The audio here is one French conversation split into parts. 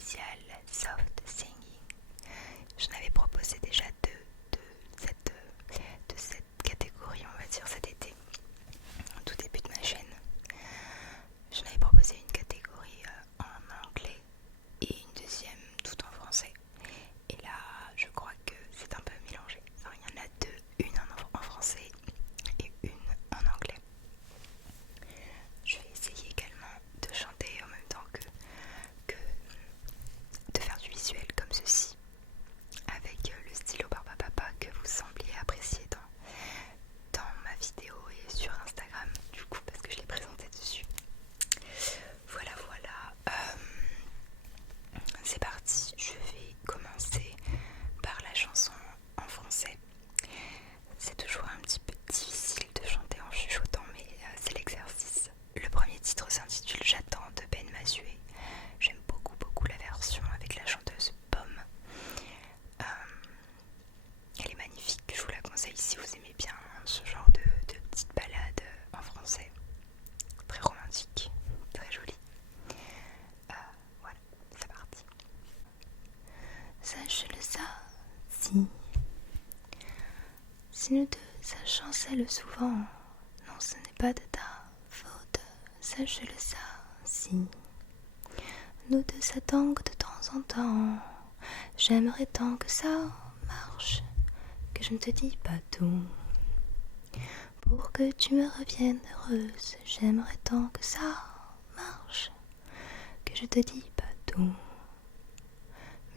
spécial soft singing. J'en avais proposé déjà deux de cette catégorie, on va dire cet été, au tout début de ma chaîne. J'en avais proposé une catégorie en anglais et une deuxième tout en français. Et là, je crois que c'est un peu mélangé. Enfin, il y en a deux, une en français et une en anglais. Je vais essayer également de chanter en même temps que de faire du visuel comme ceci, avec le stylo Barba Papa que vous sembliez apprécier dans ma vidéo et sur Instagram, du coup, parce que je l'ai présenté dessus. Voilà, c'est parti. Je vais commencer par la chanson en français. C'est toujours un petit peu difficile de chanter en chuchotant, mais c'est l'exercice. Le premier titre s'intitule J'attends de Ben Mazué. J'aime beaucoup la version avec la chanteuse Pomme. Elle est magnifique, je vous la conseille si vous aimez bien ce genre de petite balade en français. Très romantique, très jolie. Voilà, c'est parti. Sache-le ça, si nous deux ça chancelle souvent, non ce n'est pas de ta faute. Sache-le ça, si nous deux ça tangue de temps en temps, j'aimerais tant que ça marche, que je ne te dis pas tout. Pour que tu me reviennes heureuse, j'aimerais tant que ça marche, que je te dis pas tout.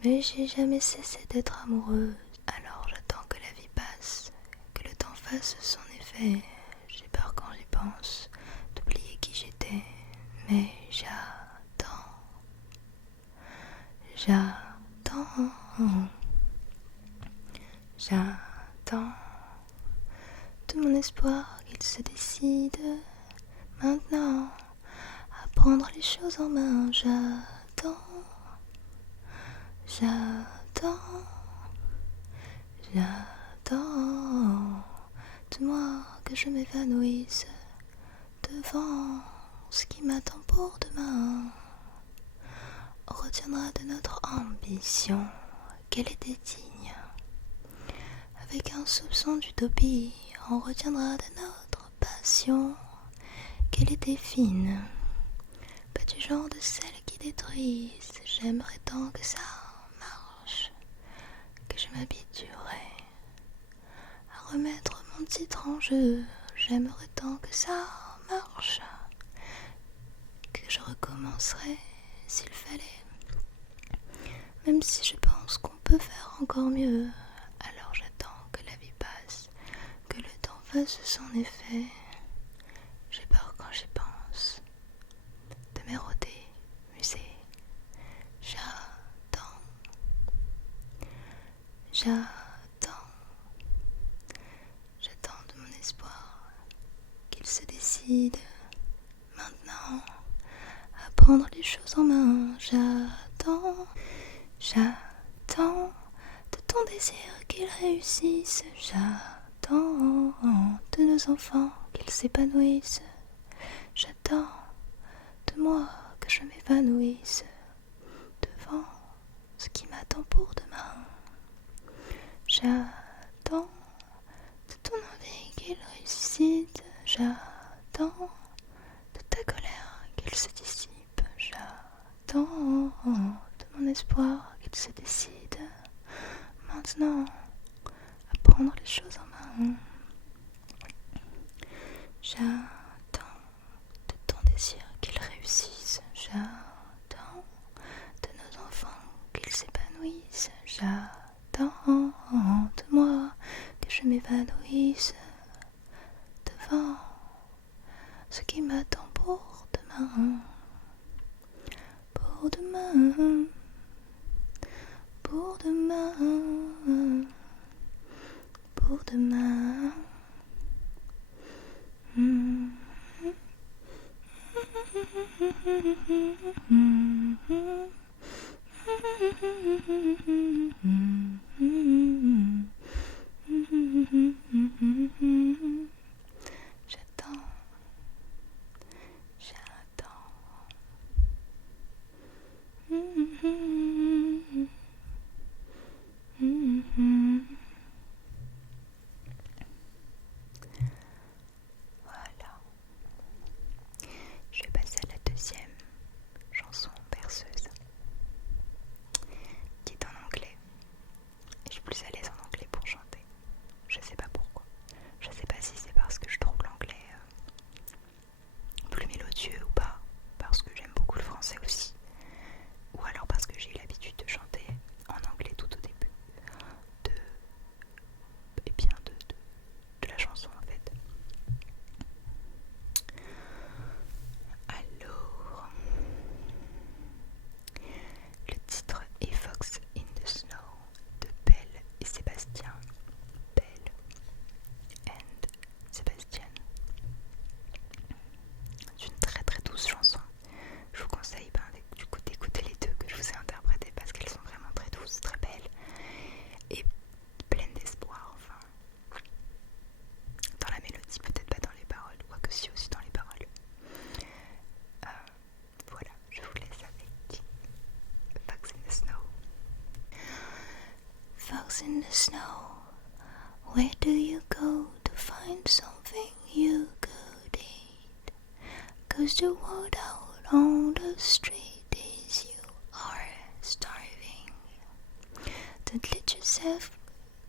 Mais j'ai jamais cessé d'être amoureuse, alors j'attends que la vie passe, que le temps fasse son effet. J'ai peur quand j'y pense d'oublier qui j'étais, mais j'attends de mon espoir qu'il se décide maintenant à prendre les choses en main. J'attends de moi que je m'évanouisse devant ce qui m'attend pour demain. On retiendra de notre ambition qu'elle était digne, avec un soupçon d'utopie. On retiendra de notre passion qu'elle était fine, pas du genre de celle qui détruisent. J'aimerais tant que ça marche, que je m'habituerai à remettre mon titre en jeu. J'aimerais tant que ça marche, que je recommencerai s'il fallait. Même si je pense qu'on peut faire encore mieux, alors j'attends que la vie passe, que le temps fasse son effet. J'ai peur quand j'y pense de m'éroder, muser. J'attends de mon espoir qu'il se décide maintenant à prendre les choses en main. J'attends de ton désir qu'il réussisse. J'attends de nos enfants qu'ils s'épanouissent. J'attends de moi que je m'évanouisse devant ce qui m'attend pour demain. J'attends de ton envie qu'il ressuscite. J'attends de ta colère qu'il se dissipe. J'attends de mon espoir qu'il se décide maintenant à prendre les choses en main. J'attends de ton désir qu'il réussisse. J'attends de nos enfants qu'ils s'épanouissent. J'attends de moi que je m'évanouisse devant ce qui m'attend pour demain. Pour demain. Pour demain. Pour demain. J'attends. Folks in the snow, where do you go to find something you could eat? 'Cause the word out on the street is you are starving. Don't let yourself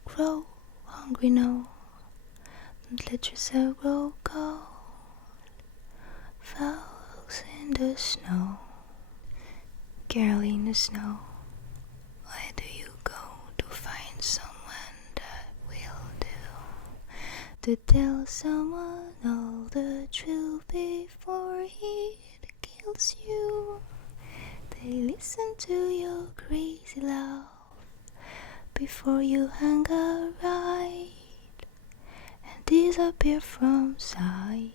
grow hungry, no. Don't let yourself grow cold. Folks in the snow, girl in the snow, where do you go to find someone that will do? To tell someone all the truth before it kills you. They listen to your crazy laugh before you hang a ride and disappear from sight.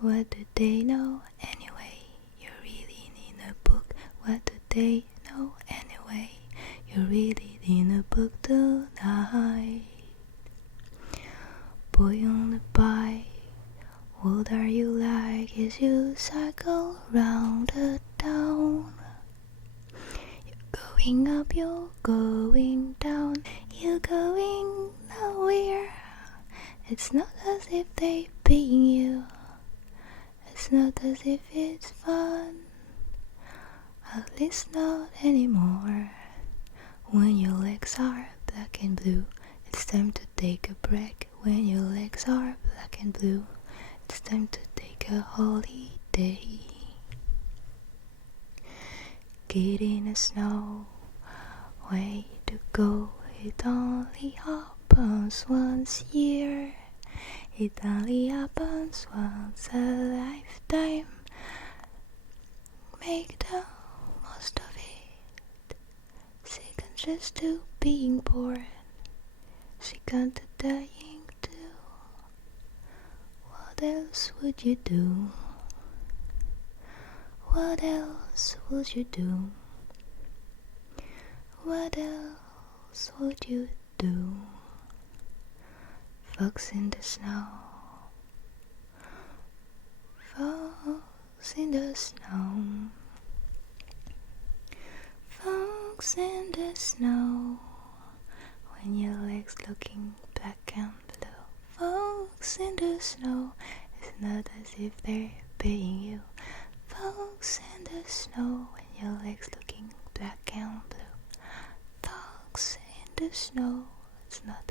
What do they know anyway? You're reading in a book. What do they know anyway? You're reading in a book tonight. Boy on the bike, what are you like as you cycle round the town? You're going up, you're going down, you're going nowhere. It's not as if they're paying you. It's not as if it's fun, at least not anymore. When your legs are black and blue, it's time to take a break. When your legs are black and blue, it's time to take a holiday. Get in the snow, way to go, it only happens once a year. It only happens once a lifetime. Make the most of it. Second just to being born, second to dying too. What else would you do? What else would you do? What else would you do? Folks in the snow, folks in the snow, folks in the snow. When your legs looking black and blue, folks in the snow. It's not as if they're paying you. Folks in the snow. When your legs looking black and blue, folks in the snow. It's not